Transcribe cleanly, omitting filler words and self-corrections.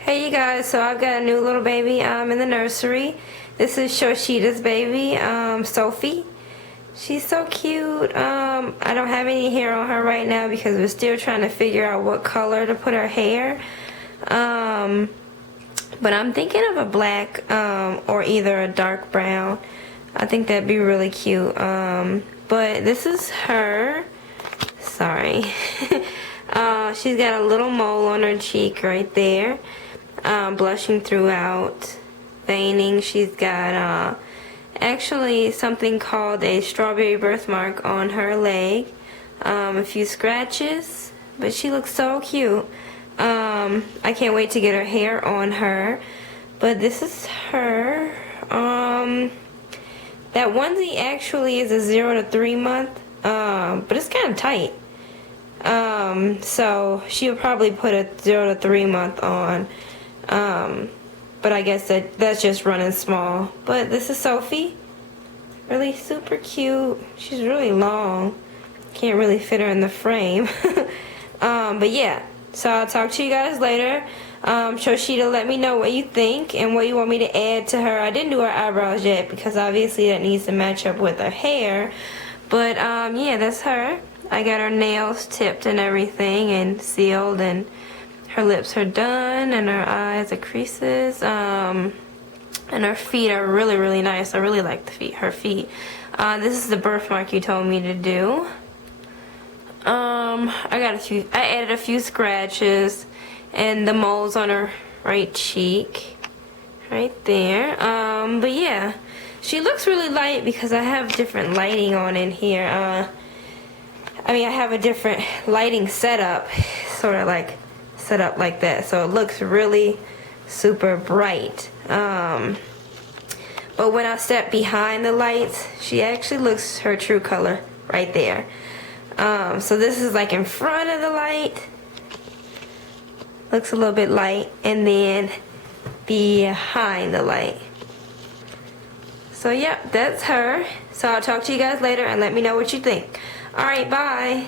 Hey you guys, so I've got a new little baby in the nursery. This is Shoshita's baby, Sophie. She's so cute. I don't have any hair on her right now because we're still trying to figure out what color to put her hair. But I'm thinking of a black or either a dark brown. I think that'd be really cute. But this is her. Sorry. She's got a little mole on her cheek right there. Blushing throughout, veining. She's got actually something called a strawberry birthmark on her leg, a few scratches, but she looks so cute. I can't wait to get her hair on her, but this is her. That onesie actually is a 0 to 3 month, but it's kind of tight. So she'll probably put a 0 to 3 month on. But I guess that's just running small. But this is Sophie. Really super cute. She's really long. Can't really fit her in the frame. But yeah. So I'll talk to you guys later. Shoshita, let me know what you think and what you want me to add to her. I didn't do her eyebrows yet because obviously that needs to match up with her hair. But yeah, that's her. I got her nails tipped and everything and sealed, and her lips are done, and her eyes are creases, and her feet are really, really nice. I really like her feet. This is the birthmark you told me to do. I added a few scratches, and the moles on her right cheek, right there. But yeah, she looks really light because I have different lighting on in here. I have a different lighting setup, sort of like set up like that, so it looks really super bright. But when I step behind the lights, she actually looks her true color right there. So this is like in front of the light, looks a little bit light, and then behind the light. So yep, that's her. So I'll talk to you guys later and let me know what you think. Alright, bye.